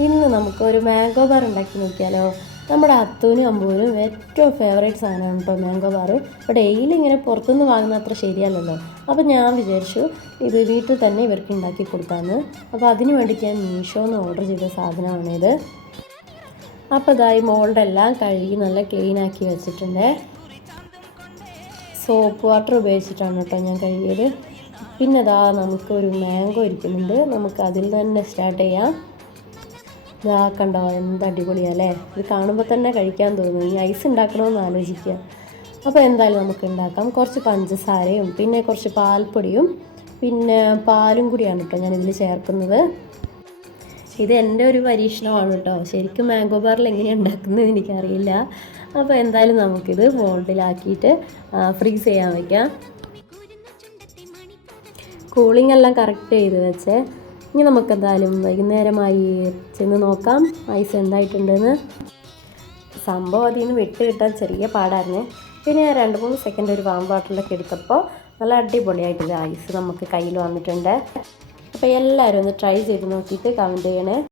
ഇന്ന് നമുക്കൊരു mango bar ഉണ്ടാക്കി നോക്കിയാലോ. നമ്മുടെ അത്തൂനും അമ്പൂനും ഏറ്റവും ഫേവറേറ്റ് സാധനമാണ് കേട്ടോ മാംഗോ ബാർ. ഇപ്പോൾ ഡെയിലി ഇങ്ങനെ പുറത്തുനിന്ന് വാങ്ങുന്ന അത്ര ശരിയല്ലല്ലോ. അപ്പോൾ ഞാൻ വിചാരിച്ചു ഇത് വീട്ടിൽ തന്നെ ഇവർക്ക് ഉണ്ടാക്കി കൊടുക്കാമെന്ന്. അപ്പോൾ അതിന് വേണ്ടിയിട്ട് ഞാൻ മീഷോന്ന് ഓർഡർ ചെയ്ത സാധനമാണിത്. അപ്പോൾ ഇതായി മോൾഡെല്ലാം കഴുകി നല്ല ക്ലീനാക്കി വെച്ചിട്ടുണ്ട്. സോപ്പ് വാട്ടർ ഉപയോഗിച്ചിട്ടാണ് കേട്ടോ ഞാൻ കഴുകിയത്. പിന്നെ ഇതാ നമുക്കൊരു മാംഗോ ഇരിക്കുന്നുണ്ട്, നമുക്ക് അതിൽ തന്നെ സ്റ്റാർട്ട് ചെയ്യാം. ഇതാ കണ്ടോ, എന്ത് അടിപൊളിയല്ലേ. ഇത് കാണുമ്പോൾ തന്നെ കഴിക്കാൻ തോന്നുന്നു. ഈ ഐസ് ഉണ്ടാക്കണമെന്ന് ആലോചിക്കുക. അപ്പോൾ എന്തായാലും നമുക്ക് ഉണ്ടാക്കാം. കുറച്ച് പഞ്ചസാരയും പിന്നെ കുറച്ച് പാൽപ്പൊടിയും പിന്നെ പാലും കൂടിയാണ് കേട്ടോ ഞാനിതിൽ ചേർക്കുന്നത്. ഇത് എൻ്റെ ഒരു പരീക്ഷണമാണ് കേട്ടോ. ശരിക്കും മാംഗോ ബാറിൽ എങ്ങനെയാണ് ഉണ്ടാക്കുന്നത് എനിക്കറിയില്ല. അപ്പോൾ എന്തായാലും നമുക്കിത് മോൾഡിലാക്കിയിട്ട് ഫ്രീസ് ചെയ്യാൻ വയ്ക്കാം. കൂളിംഗ് എല്ലാം കറക്റ്റ് ചെയ്ത് വെച്ചേ. ഇനി നമുക്കെന്തായാലും വൈകുന്നേരമായി ചെന്ന് നോക്കാം ഐസ് എന്തായിട്ടുണ്ടെന്ന്. സംഭവം അതിൽ നിന്ന് വിട്ട് കിട്ടാൻ ചെറിയ പാടായിരുന്നേ. പിന്നെ 2-3 സെക്കൻഡ് ഒരു വാം വാട്ടറിലൊക്കെ എടുത്തപ്പോൾ നല്ല അടിപൊളിയായിട്ടൊരു ഐസ് നമുക്ക് കയ്യിൽ വന്നിട്ടുണ്ട്. അപ്പോൾ എല്ലാവരും ഒന്ന് ട്രൈ ചെയ്ത് നോക്കിയിട്ട് കമൻറ്റ് ചെയ്യണേ.